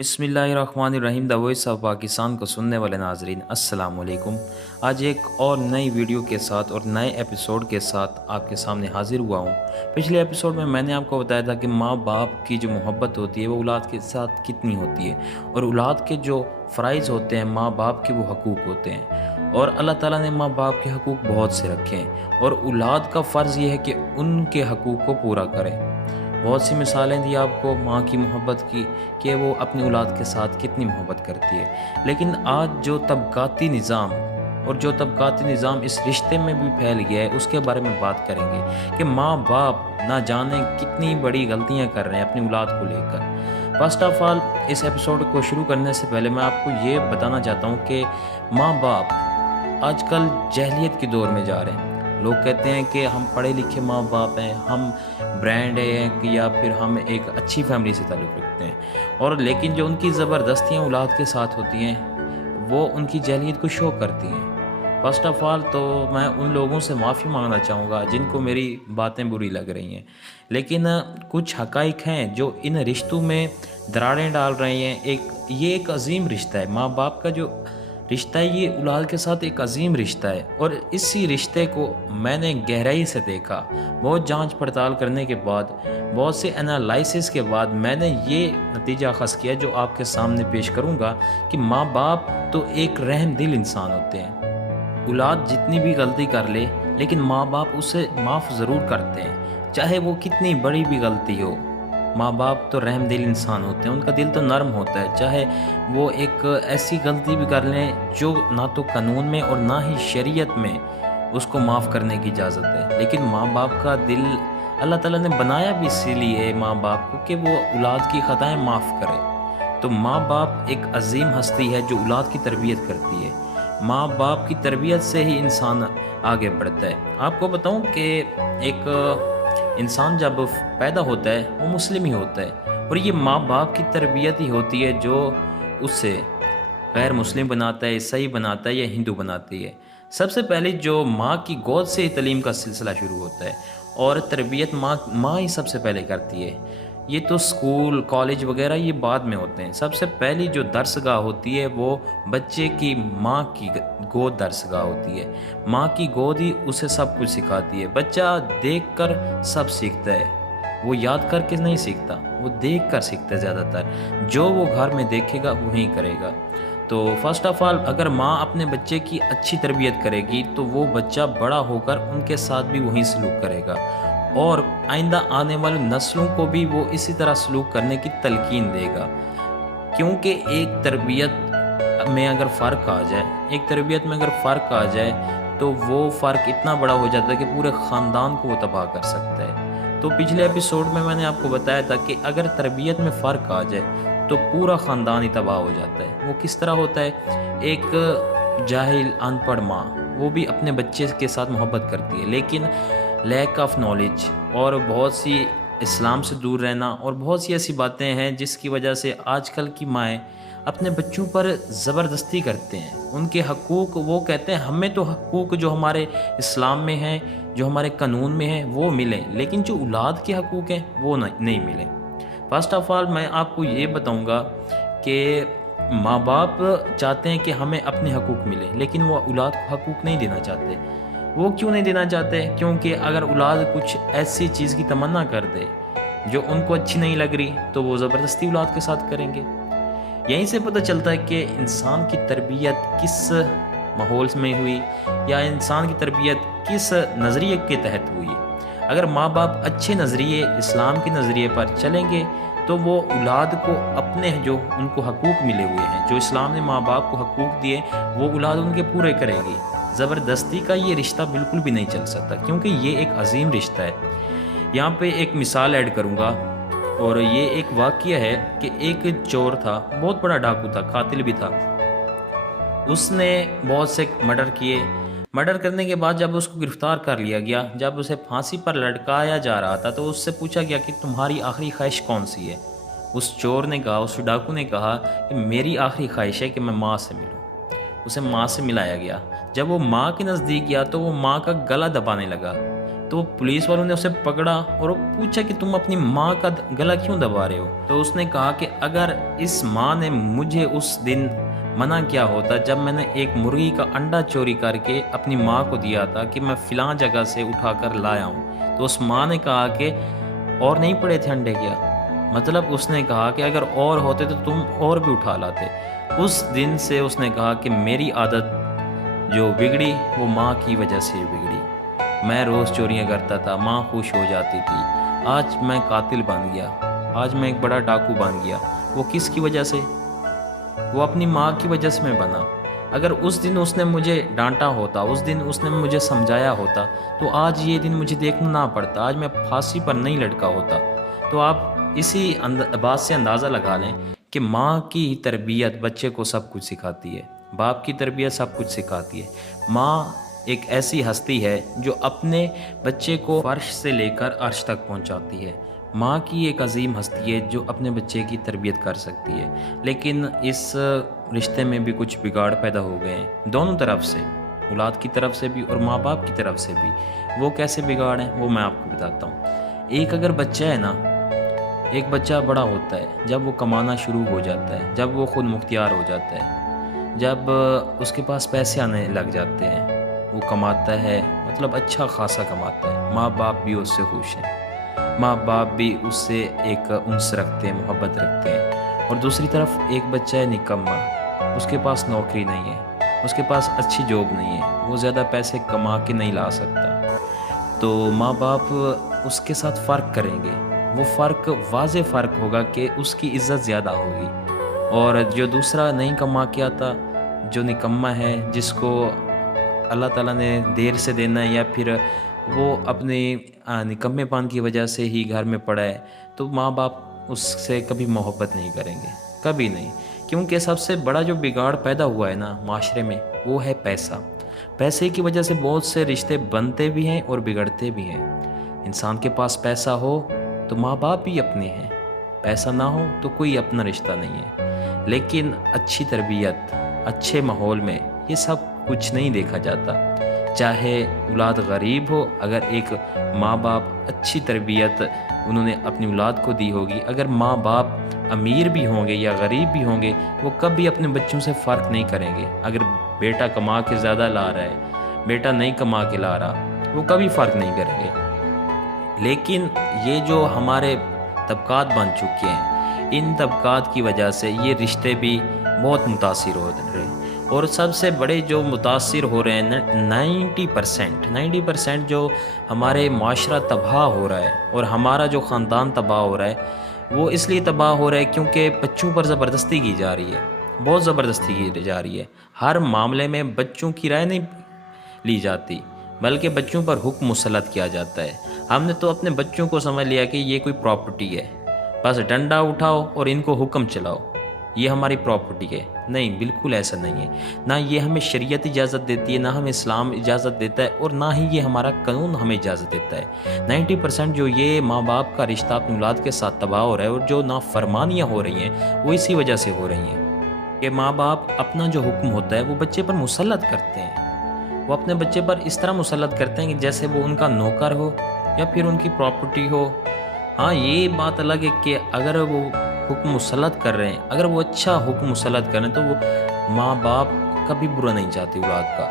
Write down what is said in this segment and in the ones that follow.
بسم اللہ الرحمن الرحیم، دا وائس آف پاکستان کو سننے والے ناظرین السلام علیکم۔ آج ایک اور نئی ویڈیو کے ساتھ اور نئے ایپیسوڈ کے ساتھ آپ کے سامنے حاضر ہوا ہوں۔ پچھلے ایپیسوڈ میں نے آپ کو بتایا تھا کہ ماں باپ کی جو محبت ہوتی ہے وہ اولاد کے ساتھ کتنی ہوتی ہے، اور اولاد کے جو فرائض ہوتے ہیں ماں باپ کے وہ حقوق ہوتے ہیں، اور اللہ تعالیٰ نے ماں باپ کے حقوق بہت سے رکھے ہیں، اور اولاد کا فرض یہ ہے کہ ان کے حقوق کو پورا کرے۔ بہت سی مثالیں دی آپ کو ماں کی محبت کی کہ وہ اپنی اولاد کے ساتھ کتنی محبت کرتی ہے، لیکن آج جو طبقاتی نظام اس رشتے میں بھی پھیل گیا ہے اس کے بارے میں بات کریں گے کہ ماں باپ نہ جانے کتنی بڑی غلطیاں کر رہے ہیں اپنی اولاد کو لے کر۔ فرسٹ آف آل، اس ایپیسوڈ کو شروع کرنے سے پہلے میں آپ کو یہ بتانا چاہتا ہوں کہ ماں باپ آج کل جہلیت کے دور میں جا رہے ہیں۔ لوگ کہتے ہیں کہ ہم پڑھے لکھے ماں باپ ہیں، ہم برانڈ ہیں، یا پھر ہم ایک اچھی فیملی سے تعلق رکھتے ہیں، اور لیکن جو ان کی زبردستیاں اولاد کے ساتھ ہوتی ہیں وہ ان کی جہلیت کو شو کرتی ہیں۔ فرسٹ آف آل تو میں ان لوگوں سے معافی مانگنا چاہوں گا جن کو میری باتیں بری لگ رہی ہیں، لیکن کچھ حقائق ہیں جو ان رشتوں میں دراڑیں ڈال رہے ہیں۔ یہ ایک عظیم رشتہ ہے، ماں باپ کا جو رشتہ ہے یہ اولاد کے ساتھ ایک عظیم رشتہ ہے، اور اسی رشتے کو میں نے گہرائی سے دیکھا۔ بہت جانچ پڑتال کرنے کے بعد، بہت سے انالائسس کے بعد میں نے یہ نتیجہ اخذ کیا جو آپ کے سامنے پیش کروں گا کہ ماں باپ تو ایک رحم دل انسان ہوتے ہیں۔ اولاد جتنی بھی غلطی کر لے لیکن ماں باپ اسے معاف ضرور کرتے ہیں، چاہے وہ کتنی بڑی بھی غلطی ہو۔ ماں باپ تو رحم دل انسان ہوتے ہیں، ان کا دل تو نرم ہوتا ہے، چاہے وہ ایک ایسی غلطی بھی کر لیں جو نہ تو قانون میں اور نہ ہی شریعت میں اس کو معاف کرنے کی اجازت ہے، لیکن ماں باپ کا دل اللہ تعالیٰ نے بنایا بھی اسی لیے ماں باپ کو کہ وہ اولاد کی خطائیں معاف کرے۔ تو ماں باپ ایک عظیم ہستی ہے جو اولاد کی تربیت کرتی ہے۔ ماں باپ کی تربیت سے ہی انسان آگے بڑھتا ہے۔ آپ کو بتاؤں کہ ایک انسان جب پیدا ہوتا ہے وہ مسلم ہی ہوتا ہے، اور یہ ماں باپ کی تربیت ہی ہوتی ہے جو اسے غیر مسلم بناتا ہے، عیسائی بناتا ہے یا ہندو بناتی ہے۔ سب سے پہلے جو ماں کی گود سے ہی تعلیم کا سلسلہ شروع ہوتا ہے، اور تربیت ماں ہی سب سے پہلے کرتی ہے۔ یہ تو اسکول، کالج وغیرہ یہ بعد میں ہوتے ہیں۔ سب سے پہلی جو درسگاہ ہوتی ہے وہ بچے کی ماں کی گود درسگاہ ہوتی ہے۔ ماں کی گود ہی اسے سب کچھ سکھاتی ہے۔ بچہ دیکھ کر سب سیکھتا ہے، وہ یاد کر کے نہیں سیکھتا، وہ دیکھ کر سیکھتا ہے زیادہ تر۔ جو وہ گھر میں دیکھے گا وہی کرے گا۔ تو فرسٹ آف آل، اگر ماں اپنے بچے کی اچھی تربیت کرے گی تو وہ بچہ بڑا ہو کر ان کے ساتھ بھی وہی سلوک کرے گا، اور آئندہ آنے والی نسلوں کو بھی وہ اسی طرح سلوک کرنے کی تلقین دے گا۔ کیونکہ ایک تربیت میں اگر فرق آ جائے تو وہ فرق اتنا بڑا ہو جاتا ہے کہ پورے خاندان کو وہ تباہ کر سکتا ہے۔ تو پچھلے ایپیسوڈ میں نے آپ کو بتایا تھا کہ اگر تربیت میں فرق آ جائے تو پورا خاندان ہی تباہ ہو جاتا ہے۔ وہ کس طرح ہوتا ہے؟ ایک جاہل ان پڑھ ماں وہ بھی اپنے بچے کے ساتھ محبت کرتی ہے، لیکن لیک آف نالج اور بہت سی اسلام سے دور رہنا اور بہت سی ایسی باتیں ہیں جس کی وجہ سے آج کل کی مائیں اپنے بچوں پر زبردستی کرتے ہیں۔ ان کے حقوق، وہ کہتے ہیں ہمیں تو حقوق جو ہمارے اسلام میں ہیں، جو ہمارے قانون میں ہیں وہ ملیں، لیکن جو اولاد کے حقوق ہیں وہ نہیں ملیں۔ فرسٹ آف آل، میں آپ کو یہ بتاؤں گا کہ ماں باپ چاہتے ہیں کہ ہمیں اپنے حقوق ملے، لیکن وہ اولاد کو حقوق نہیں دینا چاہتے۔ وہ کیوں نہیں دینا چاہتے؟ کیونکہ اگر اولاد کچھ ایسی چیز کی تمنا کر دے جو ان کو اچھی نہیں لگ رہی تو وہ زبردستی اولاد کے ساتھ کریں گے۔ یہیں سے پتہ چلتا ہے کہ انسان کی تربیت کس ماحول میں ہوئی، یا انسان کی تربیت کس نظریے کے تحت ہوئی۔ اگر ماں باپ اچھے نظریے، اسلام کے نظریے پر چلیں گے تو وہ اولاد کو اپنے جو ان کو حقوق ملے ہوئے ہیں، جو اسلام نے ماں باپ کو حقوق دیے، وہ اولاد ان کے پورے کرے گی۔ زبردستی کا یہ رشتہ بالکل بھی نہیں چل سکتا، کیونکہ یہ ایک عظیم رشتہ ہے۔ یہاں پہ ایک مثال ایڈ کروں گا، اور یہ ایک واقعہ ہے کہ ایک چور تھا، بہت بڑا ڈاکو تھا، قاتل بھی تھا۔ اس نے بہت سے مرڈر کرنے کے بعد جب اس کو گرفتار کر لیا گیا، جب اسے پھانسی پر لٹکایا جا رہا تھا تو اس سے پوچھا گیا کہ تمہاری آخری خواہش کون سی ہے؟ اس چور نے کہا، اس ڈاکو نے کہا کہ میری آخری خواہش ہے کہ میں ماں سے ملوں۔ اسے ماں سے ملایا گیا۔ جب وہ ماں کے نزدیک گیا تو وہ ماں کا گلا دبانے لگا۔ تو پولیس والوں نے اسے پکڑا اور پوچھا کہ تم اپنی ماں کا گلا کیوں دبا رہے ہو؟ تو اس نے کہا کہ اگر اس ماں نے مجھے اس دن منع کیا ہوتا جب میں نے ایک مرغی کا انڈا چوری کر کے اپنی ماں کو دیا تھا کہ میں فلاں جگہ سے اٹھا کر لایا ہوں، تو اس ماں نے کہا کہ اور نہیں پڑے تھے انڈے کیا؟ مطلب اس نے کہا کہ اگر اور ہوتے تو تم اور بھی اٹھا لاتے۔ اس دن سے اس نے کہا کہ میری عادت جو بگڑی وہ ماں کی وجہ سے بگڑی، میں روز چوریاں کرتا تھا، ماں خوش ہو جاتی تھی، آج میں قاتل بن گیا، آج میں ایک بڑا ڈاکو بن گیا۔ وہ کس کی وجہ سے؟ وہ اپنی ماں کی وجہ سے میں بنا۔ اگر اس دن اس نے مجھے ڈانٹا ہوتا، اس دن اس نے مجھے سمجھایا ہوتا، تو آج یہ دن مجھے دیکھنا نہ پڑتا، آج میں پھانسی پر نہیں لٹکا ہوتا۔ تو آپ اسی بات سے اندازہ لگا لیں کہ ماں کی تربیت بچے کو سب کچھ سکھاتی ہے، باپ کی تربیت سب کچھ سکھاتی ہے۔ ماں ایک ایسی ہستی ہے جو اپنے بچے کو فرش سے لے کر عرش تک پہنچاتی ہے۔ ماں کی ایک عظیم ہستی ہے جو اپنے بچے کی تربیت کر سکتی ہے، لیکن اس رشتے میں بھی کچھ بگاڑ پیدا ہو گئے ہیں، دونوں طرف سے، اولاد کی طرف سے بھی اور ماں باپ کی طرف سے بھی۔ وہ کیسے بگاڑ ہیں وہ میں آپ کو بتاتا ہوں۔ ایک اگر بچہ ہے نا، ایک بچہ بڑا ہوتا ہے جب وہ کمانا شروع ہو جاتا ہے، جب وہ خود مختار ہو جاتا ہے، جب اس کے پاس پیسے آنے لگ جاتے ہیں، وہ کماتا ہے، مطلب اچھا خاصا کماتا ہے، ماں باپ بھی اس سے خوش ہیں، ماں باپ بھی اس سے ایک انس رکھتے ہیں، محبت رکھتے ہیں۔ اور دوسری طرف ایک بچہ ہے نکما، اس کے پاس نوکری نہیں ہے، اس کے پاس اچھی جاب نہیں ہے، وہ زیادہ پیسے کما کے نہیں لا سکتا، تو ماں باپ اس کے ساتھ فرق کریں گے۔ وہ فرق واضح فرق ہوگا کہ اس کی عزت زیادہ ہوگی، اور جو دوسرا نہیں کما کے آتا، جو نکما ہے، جس کو اللہ تعالیٰ نے دیر سے دینا ہے، یا پھر وہ اپنے نکمے پان کی وجہ سے ہی گھر میں پڑا ہے، تو ماں باپ اس سے کبھی محبت نہیں کریں گے، کبھی نہیں۔ کیونکہ سب سے بڑا جو بگاڑ پیدا ہوا ہے نا معاشرے میں، وہ ہے پیسہ۔ پیسے کی وجہ سے بہت سے رشتے بنتے بھی ہیں اور بگڑتے بھی ہیں۔ انسان کے پاس پیسہ ہو تو ماں باپ بھی اپنے ہیں، پیسہ نہ ہو تو کوئی اپنا رشتہ نہیں ہے۔ لیکن اچھی تربیت، اچھے ماحول میں یہ سب کچھ نہیں دیکھا جاتا۔ چاہے اولاد غریب ہو، اگر ایک ماں باپ اچھی تربیت انہوں نے اپنی اولاد کو دی ہوگی، اگر ماں باپ امیر بھی ہوں گے یا غریب بھی ہوں گے، وہ کبھی اپنے بچوں سے فرق نہیں کریں گے۔ اگر بیٹا کما کے زیادہ لا رہا ہے، بیٹا نہیں کما کے لا رہا، وہ کبھی فرق نہیں کریں گے۔ لیکن یہ جو ہمارے طبقات بن چکے ہیں، ان طبقات کی وجہ سے یہ رشتے بھی بہت متاثر ہو رہے ہیں، اور سب سے بڑے جو متاثر ہو رہے ہیں 90% جو ہمارے معاشرہ تباہ ہو رہا ہے اور ہمارا جو خاندان تباہ ہو رہا ہے، وہ اس لیے تباہ ہو رہا ہے کیونکہ بچوں پر زبردستی کی جا رہی ہے، بہت زبردستی کی جا رہی ہے۔ ہر معاملے میں بچوں کی رائے نہیں لی جاتی، بلکہ بچوں پر حکم مسلط کیا جاتا ہے۔ ہم نے تو اپنے بچوں کو سمجھ لیا کہ یہ کوئی پراپرٹی ہے، بس ڈنڈا اٹھاؤ اور ان کو حکم چلاؤ، یہ ہماری پراپرٹی ہے۔ نہیں، بالکل ایسا نہیں ہے۔ نہ یہ ہمیں شریعت اجازت دیتی ہے، نہ ہمیں اسلام اجازت دیتا ہے، اور نہ ہی یہ ہمارا قانون ہمیں اجازت دیتا ہے۔ 90% جو یہ ماں باپ کا رشتہ اپنی اولاد کے ساتھ تباہ ہو رہا ہے، اور جو نافرمانیاں ہو رہی ہیں، وہ اسی وجہ سے ہو رہی ہیں کہ ماں باپ اپنا جو حکم ہوتا ہے وہ بچے پر مسلط کرتے ہیں۔ وہ اپنے بچے پر اس طرح مسلط کرتے ہیں کہ جیسے وہ ان کا نوکر ہو یا پھر ان کی پراپرٹی ہو۔ ہاں، یہ بات الگ ہے کہ اگر وہ حکم مسلط کر رہے ہیں، اگر وہ اچھا حکم مسلط کر رہے ہیں، تو وہ ماں باپ کبھی برا نہیں چاہتے اولاد کا۔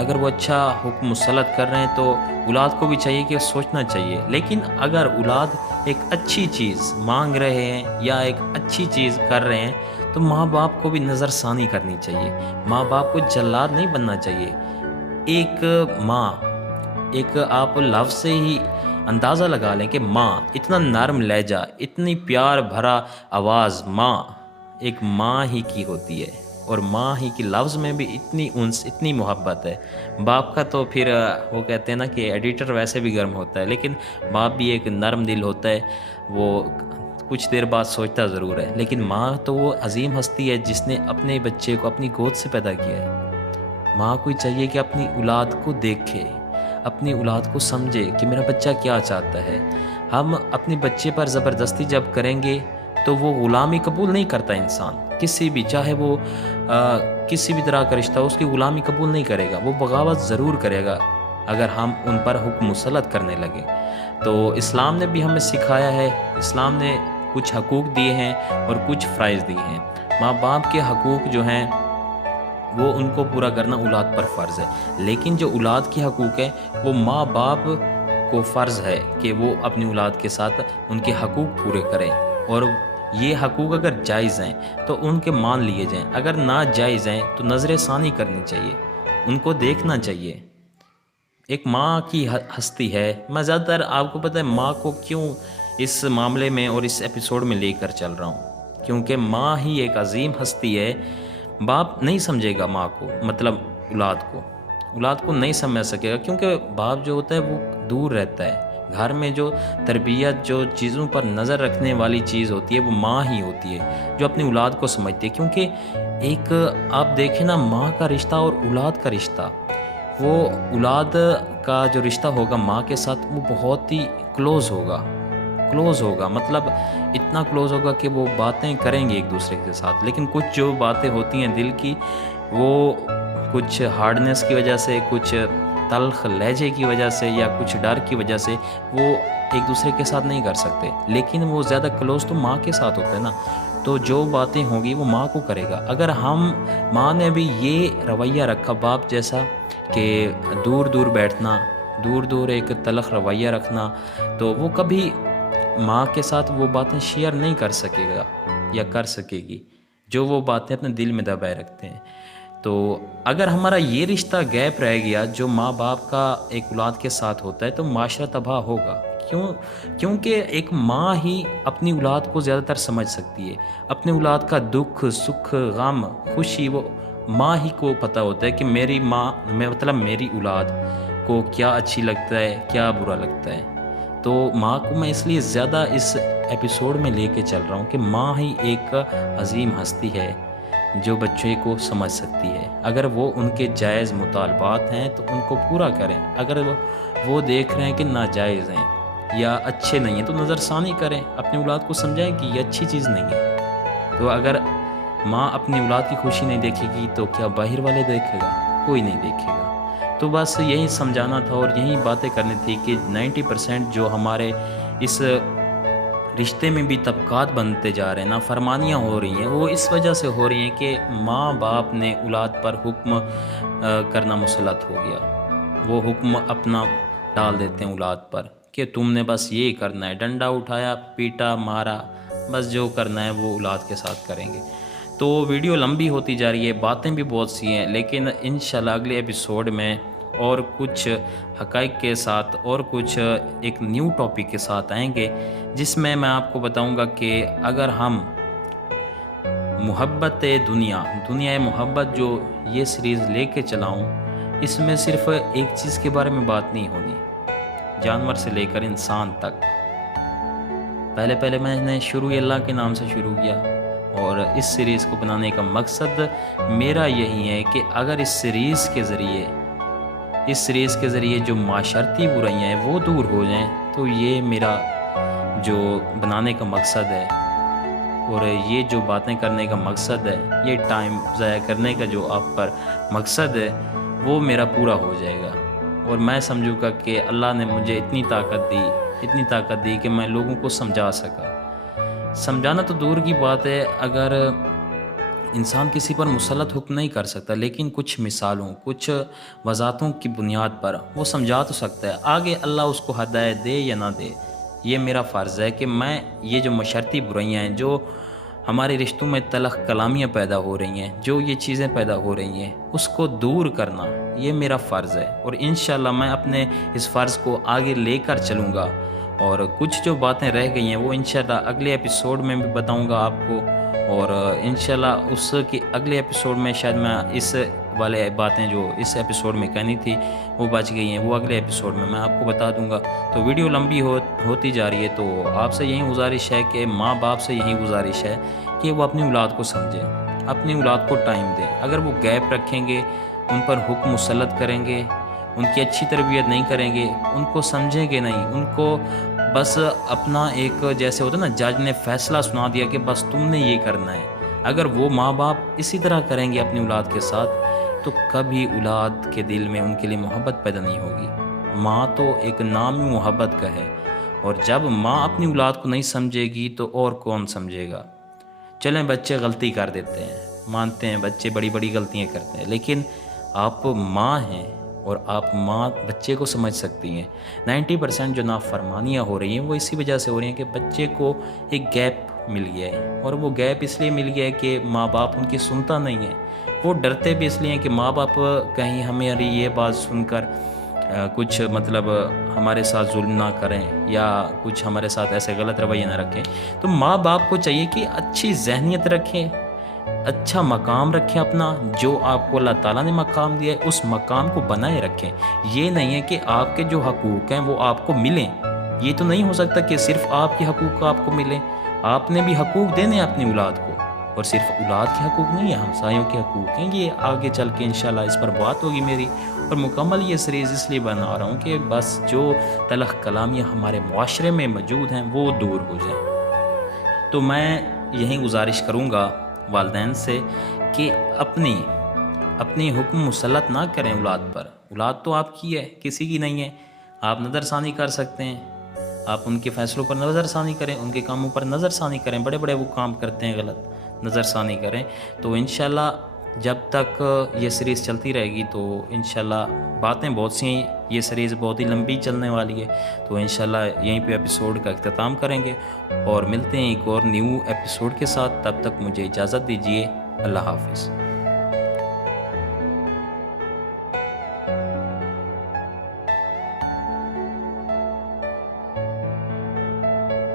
اگر وہ اچھا حکم مسلط کر رہے ہیں تو اولاد کو بھی چاہیے کہ سوچنا چاہیے۔ لیکن اگر اولاد ایک اچھی چیز مانگ رہے ہیں یا ایک اچھی چیز کر رہے ہیں، تو ماں باپ کو بھی نظر ثانی کرنی چاہیے، ماں باپ کو جلاد نہیں بننا چاہیے۔ ایک ماں، ایک آپ لفظ سے ہی اندازہ لگا لیں کہ ماں، اتنا نرم لہجہ، اتنی پیار بھرا آواز، ماں ایک ماں ہی کی ہوتی ہے، اور ماں ہی کی لفظ میں بھی اتنی انس، اتنی محبت ہے۔ باپ کا تو پھر وہ کہتے ہیں نا کہ ایڈیٹر ویسے بھی گرم ہوتا ہے، لیکن باپ بھی ایک نرم دل ہوتا ہے، وہ کچھ دیر بعد سوچتا ضرور ہے۔ لیکن ماں تو وہ عظیم ہستی ہے جس نے اپنے بچے کو اپنی گود سے پیدا کیا ہے۔ ماں کو چاہیے کہ اپنی اولاد کو دیکھے، اپنی اولاد کو سمجھے کہ میرا بچہ کیا چاہتا ہے۔ ہم اپنے بچے پر زبردستی جب کریں گے تو وہ غلامی قبول نہیں کرتا انسان، کسی بھی، چاہے وہ کسی بھی طرح کا رشتہ ہو، اس کی غلامی قبول نہیں کرے گا، وہ بغاوت ضرور کرے گا۔ اگر ہم ان پر حکم مسلط کرنے لگیں۔ تو اسلام نے بھی ہمیں سکھایا ہے، اسلام نے کچھ حقوق دیے ہیں اور کچھ فرائض دیے ہیں۔ ماں باپ کے حقوق جو ہیں وہ ان کو پورا کرنا اولاد پر فرض ہے، لیکن جو اولاد کے حقوق ہے وہ ماں باپ کو فرض ہے کہ وہ اپنی اولاد کے ساتھ ان کے حقوق پورے کریں، اور یہ حقوق اگر جائز ہیں تو ان کے مان لیے جائیں، اگر ناجائز ہیں تو نظر ثانی کرنی چاہیے، ان کو دیکھنا چاہیے۔ ایک ماں کی ہستی ہے، میں زیادہ تر آپ کو پتہ ہے ماں کو کیوں اس معاملے میں اور اس ایپیسوڈ میں لے کر چل رہا ہوں، کیونکہ ماں ہی ایک عظیم ہستی ہے۔ باپ نہیں سمجھے گا ماں کو، مطلب اولاد کو نہیں سمجھ سکے گا، کیونکہ باپ جو ہوتا ہے وہ دور رہتا ہے۔ گھر میں جو تربیت، جو چیزوں پر نظر رکھنے والی چیز ہوتی ہے وہ ماں ہی ہوتی ہے، جو اپنی اولاد کو سمجھتی ہے۔ کیونکہ ایک آپ دیکھیں نا، ماں کا رشتہ اور اولاد کا رشتہ، وہ اولاد کا جو رشتہ ہوگا ماں کے ساتھ وہ بہت ہی کلوز ہوگا، مطلب اتنا کلوز ہوگا کہ وہ باتیں کریں گے ایک دوسرے کے ساتھ۔ لیکن کچھ جو باتیں ہوتی ہیں دل کی، وہ کچھ ہارڈنس کی وجہ سے، کچھ تلخ لہجے کی وجہ سے، یا کچھ ڈر کی وجہ سے وہ ایک دوسرے کے ساتھ نہیں کر سکتے، لیکن وہ زیادہ کلوز تو ماں کے ساتھ ہوتا ہے نا، تو جو باتیں ہوں گی وہ ماں کو کرے گا۔ اگر ماں نے بھی یہ رویہ رکھا باپ جیسا کہ دور بیٹھنا، دور ایک تلخ رویہ رکھنا، تو وہ کبھی ماں کے ساتھ وہ باتیں شیئر نہیں کر سکے گا یا کر سکے گی جو وہ باتیں اپنے دل میں دبائے رکھتے ہیں۔ تو اگر ہمارا یہ رشتہ گیپ رہ گیا جو ماں باپ کا ایک اولاد کے ساتھ ہوتا ہے، تو معاشرہ تباہ ہوگا۔ کیونکہ ایک ماں ہی اپنی اولاد کو زیادہ تر سمجھ سکتی ہے، اپنی اولاد کا دکھ، سکھ، غم، خوشی وہ ماں ہی کو پتہ ہوتا ہے کہ میری ماں مطلب میری اولاد کو کیا اچھی لگتا ہے، کیا برا لگتا ہے۔ تو ماں کو میں اس لیے زیادہ اس ایپیسوڈ میں لے کے چل رہا ہوں کہ ماں ہی ایک عظیم ہستی ہے جو بچے کو سمجھ سکتی ہے۔ اگر وہ ان کے جائز مطالبات ہیں تو ان کو پورا کریں، اگر وہ دیکھ رہے ہیں کہ ناجائز ہیں یا اچھے نہیں ہیں تو نظر ثانی کریں، اپنی اولاد کو سمجھائیں کہ یہ اچھی چیز نہیں ہے۔ تو اگر ماں اپنی اولاد کی خوشی نہیں دیکھے گی تو کیا باہر والے دیکھے گا؟ کوئی نہیں دیکھے گا۔ تو بس یہی سمجھانا تھا اور یہی باتیں کرنی تھی کہ 90% جو ہمارے اس رشتے میں بھی طبقات بنتے جا رہے ہیں، نافرمانیاں ہو رہی ہیں، وہ اس وجہ سے ہو رہی ہیں کہ ماں باپ نے اولاد پر حکم کرنا مسلط ہو گیا۔ وہ حکم اپنا ڈال دیتے ہیں اولاد پر کہ تم نے بس یہ کرنا ہے، ڈنڈا اٹھایا، پیٹا، مارا، بس جو کرنا ہے وہ اولاد کے ساتھ کریں گے۔ تو ویڈیو لمبی ہوتی جا رہی ہے، باتیں بھی بہت سی ہیں، لیکن انشاءاللہ اگلے ایپیسوڈ میں اور کچھ حقائق کے ساتھ اور کچھ ایک نیو ٹاپک کے ساتھ آئیں گے، جس میں آپ کو بتاؤں گا کہ اگر ہم محبت دنیا محبت جو یہ سیریز لے کے چلاؤں، اس میں صرف ایک چیز کے بارے میں بات نہیں ہونی، جانور سے لے کر انسان تک۔ پہلے میں نے شروع اللہ کے نام سے شروع کیا، اور اس سیریز کو بنانے کا مقصد میرا یہی ہے کہ اگر اس سیریز کے ذریعے جو معاشرتی برائیاں ہیں وہ دور ہو جائیں، تو یہ میرا جو بنانے کا مقصد ہے، اور یہ جو باتیں کرنے کا مقصد ہے، یہ ٹائم ضائع کرنے کا جو آپ پر مقصد ہے، وہ میرا پورا ہو جائے گا۔ اور میں سمجھوں گا کہ اللہ نے مجھے اتنی طاقت دی کہ میں لوگوں کو سمجھا سکا۔ سمجھانا تو دور کی بات ہے، اگر انسان کسی پر مسلط حکم نہیں کر سکتا، لیکن کچھ مثالوں، کچھ وضاحتوں کی بنیاد پر وہ سمجھا تو سکتا ہے۔ آگے اللہ اس کو ہدایت دے یا نہ دے، یہ میرا فرض ہے کہ میں یہ جو معاشرتی برائیاں ہیں، جو ہمارے رشتوں میں تلخ کلامیاں پیدا ہو رہی ہیں، جو یہ چیزیں پیدا ہو رہی ہیں، اس کو دور کرنا یہ میرا فرض ہے، اور انشاءاللہ میں اپنے اس فرض کو آگے لے کر چلوں گا۔ اور کچھ جو باتیں رہ گئی ہیں وہ انشاءاللہ اگلے ایپیسوڈ میں بھی بتاؤں گا آپ کو، اور انشاءاللہ اس کے اگلے ایپیسوڈ میں شاید میں اس والے باتیں جو اس ایپیسوڈ میں کہنی تھی وہ بچ گئی ہیں، وہ اگلے ایپیسوڈ میں آپ کو بتا دوں گا۔ تو ویڈیو لمبی ہوتی جا رہی ہے، تو آپ سے یہی گزارش ہے کہ ماں باپ سے یہی گزارش ہے کہ وہ اپنی اولاد کو سمجھیں، اپنی اولاد کو ٹائم دیں۔ اگر وہ گیپ رکھیں گے، ان پر حکم مسلط کریں گے، ان کی اچھی تربیت نہیں کریں گے، ان کو سمجھیں گے نہیں، ان کو بس اپنا ایک جیسے ہوتا ہے نا، جج نے فیصلہ سنا دیا کہ بس تم نے یہ کرنا ہے، اگر وہ ماں باپ اسی طرح کریں گے اپنی اولاد کے ساتھ تو کبھی اولاد کے دل میں ان کے لیے محبت پیدا نہیں ہوگی۔ ماں تو ایک نام ہی محبت کا ہے، اور جب ماں اپنی اولاد کو نہیں سمجھے گی تو اور کون سمجھے گا؟ چلیں بچے غلطی کر دیتے ہیں، مانتے ہیں بچے بڑی بڑی غلطیاں کرتے ہیں، لیکن آپ ماں ہیں اور آپ ماں بچے کو سمجھ سکتی ہیں۔ 90% جو نافرمانیاں ہو رہی ہیں وہ اسی وجہ سے ہو رہی ہیں کہ بچے کو ایک گیپ مل گیا ہے، اور وہ گیپ اس لیے مل گیا ہے کہ ماں باپ ان کی سنتا نہیں ہے۔ وہ ڈرتے بھی اس لیے ہیں کہ ماں باپ کہیں ہماری یہ بات سن کر کچھ مطلب ہمارے ساتھ ظلم نہ کریں یا کچھ ہمارے ساتھ ایسے غلط رویہ نہ رکھیں۔ تو ماں باپ کو چاہیے کہ اچھی ذہنیت رکھیں، اچھا مقام رکھیں اپنا، جو آپ کو اللہ تعالیٰ نے مقام دیا ہے اس مقام کو بنائے رکھیں۔ یہ نہیں ہے کہ آپ کے جو حقوق ہیں وہ آپ کو ملیں، یہ تو نہیں ہو سکتا کہ صرف آپ کے حقوق آپ کو ملیں۔ آپ نے بھی حقوق دینے ہیں اپنی اولاد کو، اور صرف اولاد کے حقوق نہیں ہیں، ہمسایوں کے حقوق ہیں۔ یہ آگے چل کے انشاءاللہ اس پر بات ہوگی میری، اور مکمل یہ سیریز اس لیے بنا رہا ہوں کہ بس جو تلخ کلامیاں ہمارے معاشرے میں موجود ہیں وہ دور ہو جائیں۔ تو میں یہیں گزارش کروں گا والدین سے کہ اپنی حکم مسلط نہ کریں اولاد پر۔ اولاد تو آپ کی ہے، کسی کی نہیں ہے۔ آپ نظر ثانی کر سکتے ہیں، آپ ان کے فیصلوں پر نظر ثانی کریں، ان کے کاموں پر نظر ثانی کریں، بڑے بڑے وہ کام کرتے ہیں غلط، نظر ثانی کریں۔ تو انشاءاللہ جب تک یہ سیریز چلتی رہے گی تو انشاءاللہ باتیں بہت سی ہیں، یہ سیریز بہت ہی لمبی چلنے والی ہے، تو انشاءاللہ یہیں پہ ایپیسوڈ کا اختتام کریں گے اور ملتے ہیں ایک اور نیو ایپیسوڈ کے ساتھ۔ تب تک مجھے اجازت دیجیے، اللہ حافظ۔